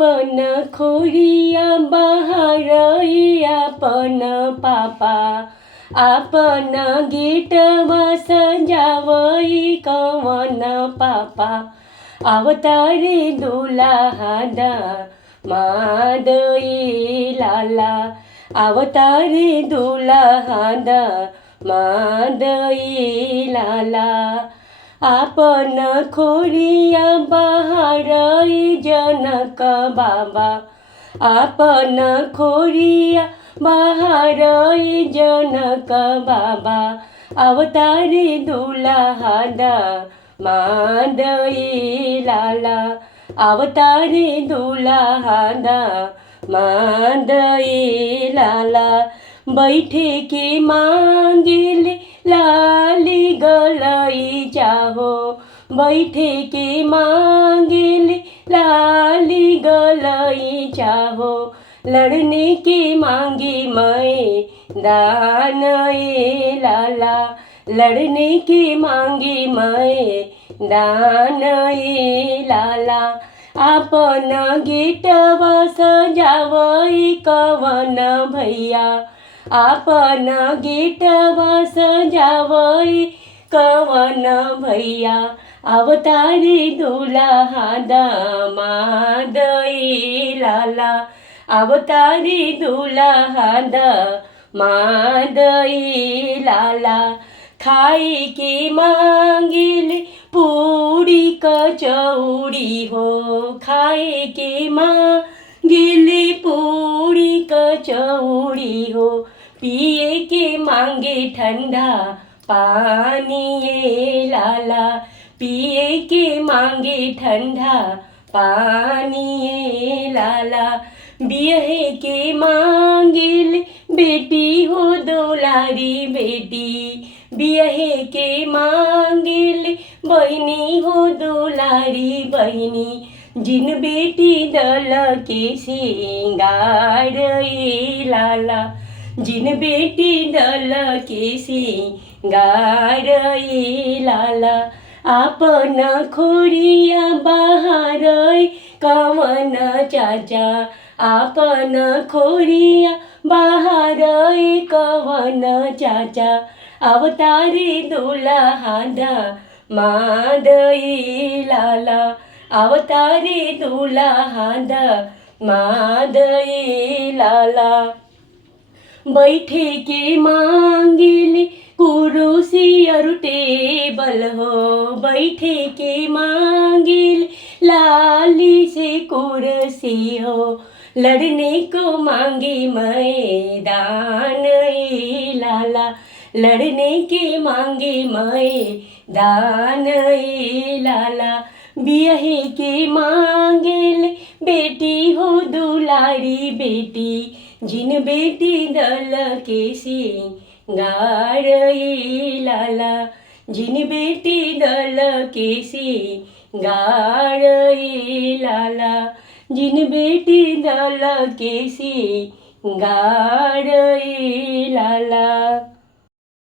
आपन खोरिया बहारई आपन पापा, आपन गीतवा सजावई कवन पापा, अवतारी दुलाहादा मादई लाला, अवतारी दुलाहादा मादई लाला। आपन खोरिया बहारई जनक बाबा, आपन खोरिया बहारई जनक बाबा, अवतारी दुलाहादा मादई लाला, अवतारी दुलाहादा मादई लाला। बैठे के मांगिले लाली गलई चाहो, बैठे के मांगिले लाली गलई चाहो, लड़ने की मांगी मैं दान लाला, लड़ने की मांगी मैं दान लाला। आपन गीतवा सजावई कवन भैया, आपन गीतवा सजावई कवन भैया, अवतारी दुलाहादा मादई लाला, अवतारी दुलाहादा मादई लाला। खाई की मांगिले पूरी कचौड़ी हो, खाई की मांगिले पूरी कचौड़ी हो, पिए के मांगे ठंडा पानी ये लाला, पिए के मांगे ठंडा पानी ये लाला। बियाहे के मांगिले बेटी हो दुलारी बेटी, बियाहे के मांगिले बहनी हो दुलारी बहनी, जिन बेटी दल के सिंगार ये लाला, जिन बेटी दल के सिंगार ये लाला। आपन खोरिया बहारई कवन चाचा, आपन खोरिया बहारई कवन चाचा, अवतारी दुलाहादा मादई लाला, अवतारी दुलाहादा मादई लाला। बैठे के मांगिले कुरुसी और टेबल हो, बैठे के मांगिले लाली से कुर्सी हो, लड़ने को मांगी मैदान लाला, लड़ने के मांगी मैदान लाला। बियाहे के मांगिले बेटी हो दुलारी बेटी, जिन बेटी दल के सिंगार लाला, जिन बेटी दल के सिंगार लाला, जिन बेटी दल के सिंगार लाला।